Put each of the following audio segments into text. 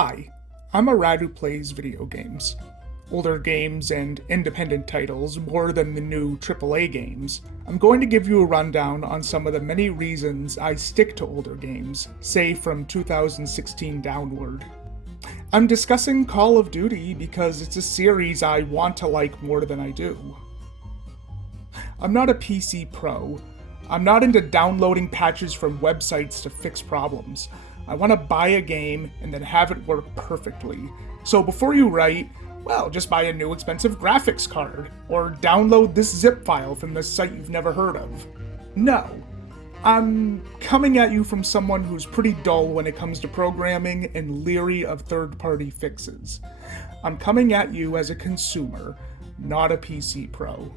Hi, I'm a rat who plays video games. Older games and independent titles more than the new AAA games. I'm going to give you a rundown on some of the many reasons I stick to older games, say from 2016 downward. I'm discussing Call of Duty because it's a series I want to like more than I do. I'm not a PC pro. I'm not into downloading patches from websites to fix problems. I want to buy a game and then have it work perfectly. So before you write, well, just buy a new expensive graphics card, or download this zip file from this site you've never heard of. No. I'm coming at you from someone who's pretty dull when it comes to programming and leery of third-party fixes. I'm coming at you as a consumer, not a PC pro.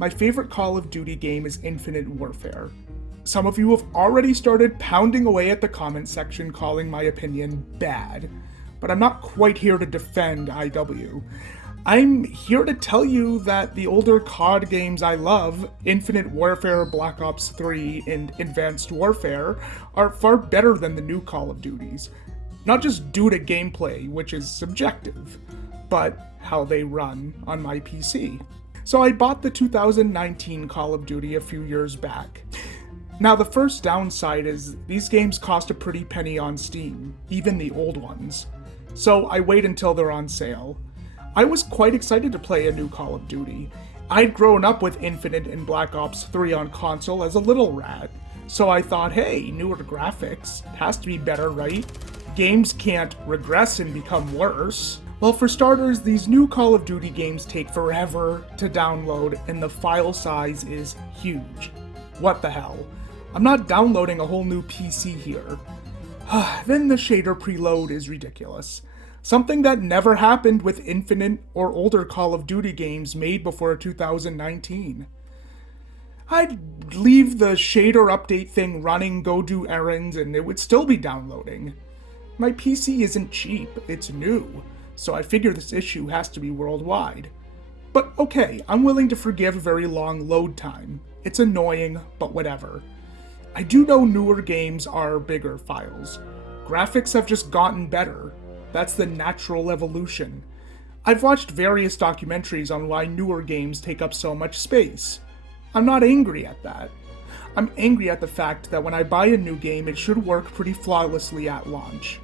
My favorite Call of Duty game is Infinite Warfare. Some of you have already started pounding away at the comment section calling my opinion bad, but I'm not quite here to defend IW. I'm here to tell you that the older COD games I love, Infinite Warfare, Black Ops 3, and Advanced Warfare, are far better than the new Call of Duties. Not just due to gameplay, which is subjective, but how they run on my PC. So I bought the 2019 Call of Duty a few years back. Now the first downside is these games cost a pretty penny on Steam, even the old ones. So I wait until they're on sale. I was quite excited to play a new Call of Duty. I'd grown up with Infinite and Black Ops 3 on console as a little rat, so I thought, hey, newer graphics, it has to be better, right? Games can't regress and become worse. Well, for starters, these new Call of Duty games take forever to download and the file size is huge. What the hell? I'm not downloading a whole new PC here. Then the shader preload is ridiculous. Something that never happened with Infinite or older Call of Duty games made before 2019. I'd leave the shader update thing running, go do errands, and it would still be downloading. My PC isn't cheap, it's new, so I figure this issue has to be worldwide. But okay, I'm willing to forgive a very long load time. It's annoying, but whatever. I do know newer games are bigger files. Graphics have just gotten better. That's the natural evolution. I've watched various documentaries on why newer games take up so much space. I'm not angry at that. I'm angry at the fact that when I buy a new game, it should work pretty flawlessly at launch.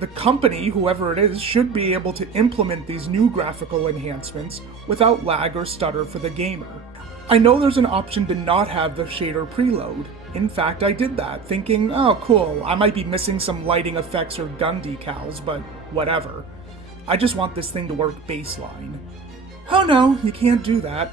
The company, whoever it is, should be able to implement these new graphical enhancements without lag or stutter for the gamer. I know there's an option to not have the shader preload. In fact, I did that, thinking, oh cool, I might be missing some lighting effects or gun decals, but whatever. I just want this thing to work baseline. Oh no, you can't do that.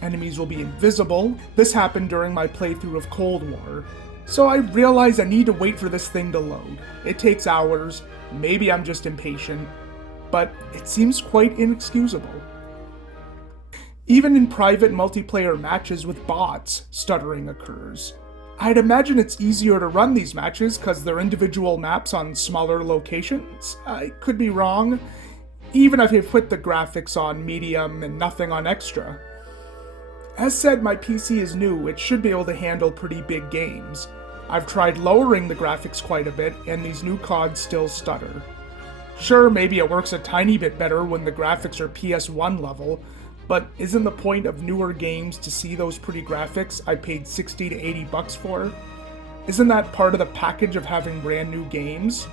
Enemies will be invisible. This happened during my playthrough of Cold War. So I realize I need to wait for this thing to load. It takes hours, maybe I'm just impatient, but it seems quite inexcusable. Even in private multiplayer matches with bots, stuttering occurs. I'd imagine it's easier to run these matches because they're individual maps on smaller locations. I could be wrong, even if I put the graphics on medium and nothing on extra. As said, my PC is new, it should be able to handle pretty big games. I've tried lowering the graphics quite a bit, and these new CODs still stutter. Sure, maybe it works a tiny bit better when the graphics are PS1 level, but isn't the point of newer games to see those pretty graphics I paid 60 to 80 bucks for? Isn't that part of the package of having brand new games?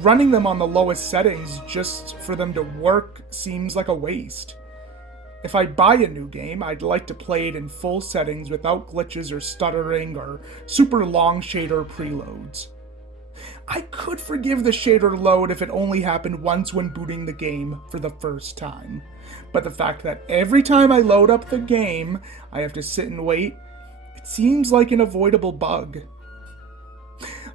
Running them on the lowest settings just for them to work seems like a waste. If I buy a new game, I'd like to play it in full settings without glitches or stuttering or super long shader preloads. I could forgive the shader load if it only happened once when booting the game for the first time. But the fact that every time I load up the game, I have to sit and wait, it seems like an avoidable bug.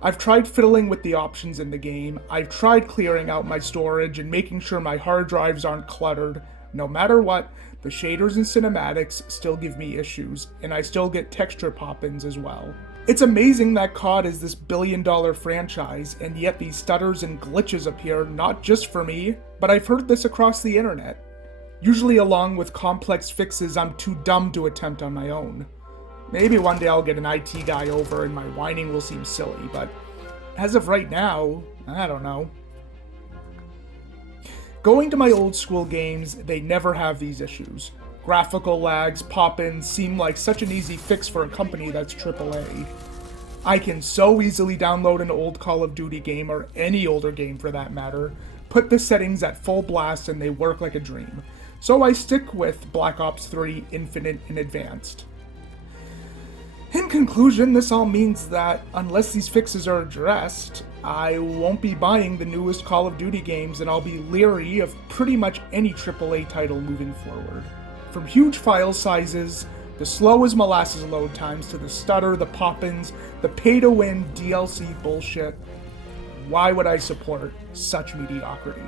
I've tried fiddling with the options in the game, I've tried clearing out my storage and making sure my hard drives aren't cluttered. No matter what, the shaders and cinematics still give me issues, and I still get texture pop-ins as well. It's amazing that COD is this billion-dollar franchise, and yet these stutters and glitches appear not just for me, but I've heard this across the internet. Usually along with complex fixes I'm too dumb to attempt on my own. Maybe one day I'll get an IT guy over and my whining will seem silly, but as of right now, I don't know. Going to my old school games, they never have these issues. Graphical lags, pop-ins seem like such an easy fix for a company that's AAA. I can so easily download an old Call of Duty game, or any older game for that matter, put the settings at full blast and they work like a dream. So I stick with Black Ops 3 Infinite and Advanced. In conclusion, this all means that unless these fixes are addressed, I won't be buying the newest Call of Duty games and I'll be leery of pretty much any AAA title moving forward. From huge file sizes, the slow as molasses load times, to the stutter, the pop-ins, the pay-to-win DLC bullshit, why would I support such mediocrity?